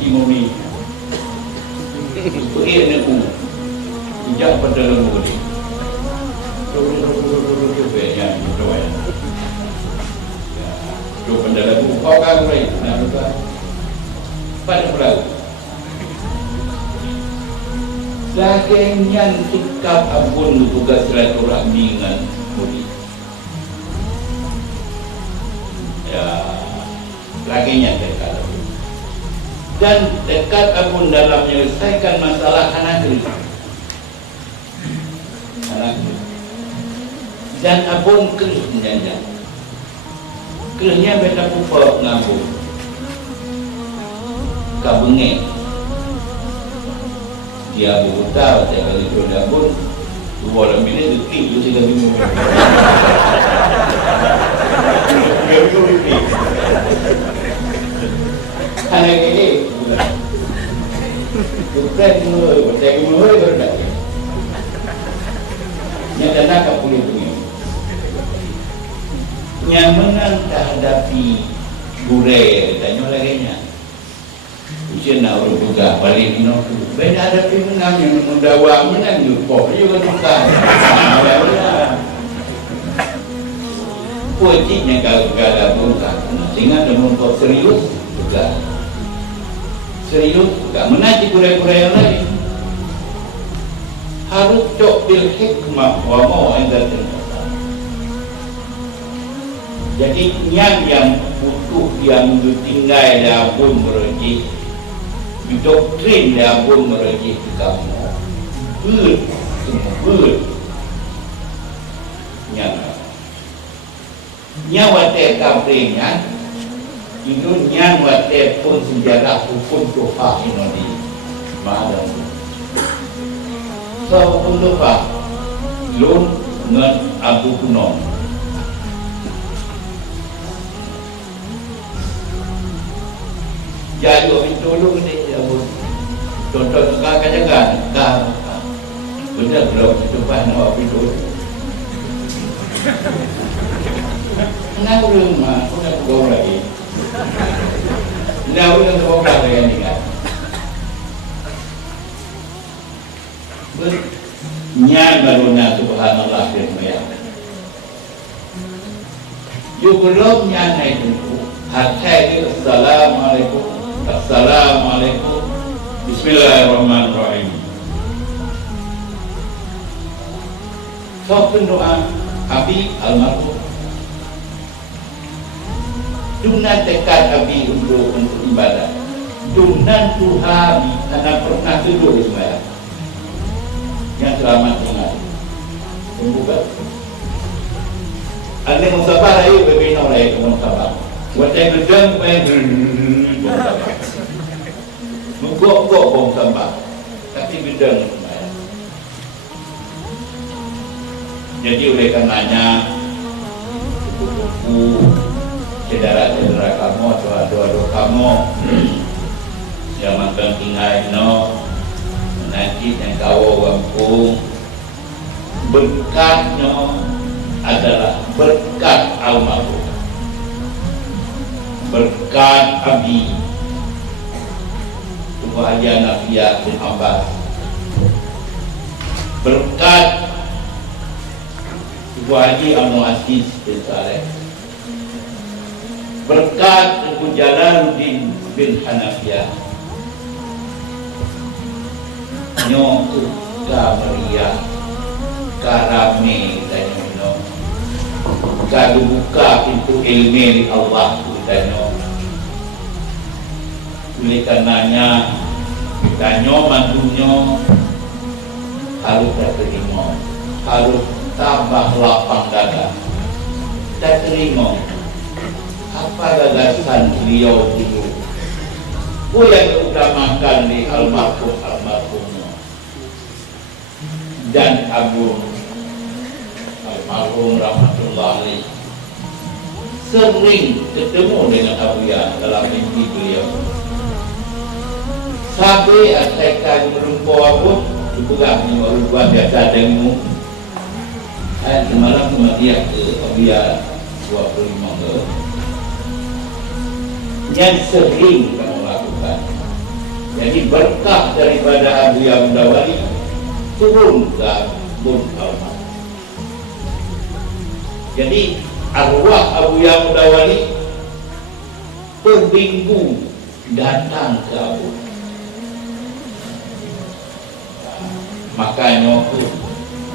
Timoni. Pergi nak bunga. Sejak pada lembu ni. Yang berdoa. Dua pada lembu. Kau kan mulai. Nak buka. Pada pelaku. Saking yang sikap abun tugas silaturahmi dengan murid. Ya, laginya dekat. Dan dekat abun dalam menyelesaikan masalah anak ini. Anak ini. Dan abun kerih menjanjang. Kerihnya benda pupa ngabun. Kabengeng. Dia buta, saya kali kerja pun 2 orang minit detik tu saya minum. Anak ini bukan mulai, saya mulai berdak. Yang dana kapuli punya. Yang menang terhadapi budaya, tanya laginya. Usia nak orang juga balik minum tu. Beda ada pimenang yang mendawang menang tu. Pok juga bukan. Wajibnya kalau bukan. Sehingga ada membuat serius juga. Serius juga. Menaji kurai-kurai yang lain. Harus cok bil hikmah wa mau'izatil hasanah. Jadi yang butuh yang tinggal dah pun merejik. Doktrin dia pun merejik kamu. Ber nyawa te kabrinya itu nyawa te pun sejarah pun tuha inodi malam. So pun tuha lun ngan Abu Kunom. Jauh itu dulu ni jauh. Contoh sekarang jangan kah. Benar belum cepat nak itu. Nak rumah, aku nak bawa lagi. Nak ulang bawa lagi ni kan. Nyan baru nak subhanallah firman. Yo belum nyan itu. Hatta assalamualaikum. Assalamualaikum. Bismillahirrahmanirrahim. Sopun doa Abi almarhum. Dunan dekat Abi untuk ibadah. Dunan Tuhan karena pernah tidur di sembahyang. Yang selamat tinggal. Membuka. Ada musafah lagi berbina oleh musafah. Wajah gedang Menggok-gok bom sampah. Tapi bidang sembahyang. Jadi oleh karenanya buku saudara-saudara kamu atau doa-doa kamu yang makan tinggal no nanti yang kau kampung berkatnya adalah berkat almarhum, berkat Abi Haji Nafiyah bin Abbas, berkat Ibu Haji Amu Aziz bin Saleh, berkat Ibu Jalaluddin bin Hanafiyah, Nyo Kamariah Karame dan Nyo Kadu buka pintu ilmu Allah dan Nyo. Oleh karenanya Danyo mantunya harus terima, harus tambah lapang dada. Dan terima apa gagasan beliau dulu. Yang utamakan di almarhumnya dan Abu almarhum rahmatullahi sering ketemu dengan Abu Ya dalam mimpi beliau. Sampai asalkan merumpau pun dipegang ni baru buat biasa dengung. Semalam dia ke Abia 25 ke yang sering kamu lakukan Jadi berkah daripada Abu Yamdawali turun ke Bun Almat. Jadi arwah Abu Yamdawali per minggu datang ke Abu. Makanya tu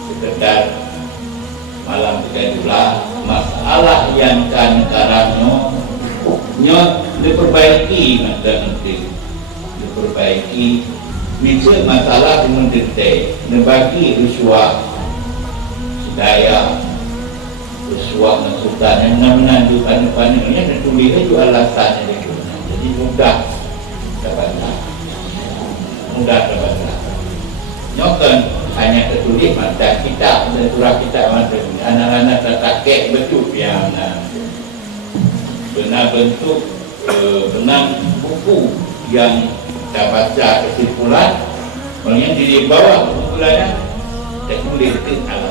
sekedar malam kedua masalah yang kan karangnya diperbaiki nanti diperbaiki misal masalah mendetek nebagi risuah sedaya risuah masukan yang menanjukan panjangnya dan tulisnya itu alasannya jadi mudah dapatlah nyokan hanya tertulis mata kitab dan surah kitab macam anak-anak tertakek betul yang benar bentuk benang buku yang kita baca kesimpulan yang di bawah kesimpulannya tertulis ke alasan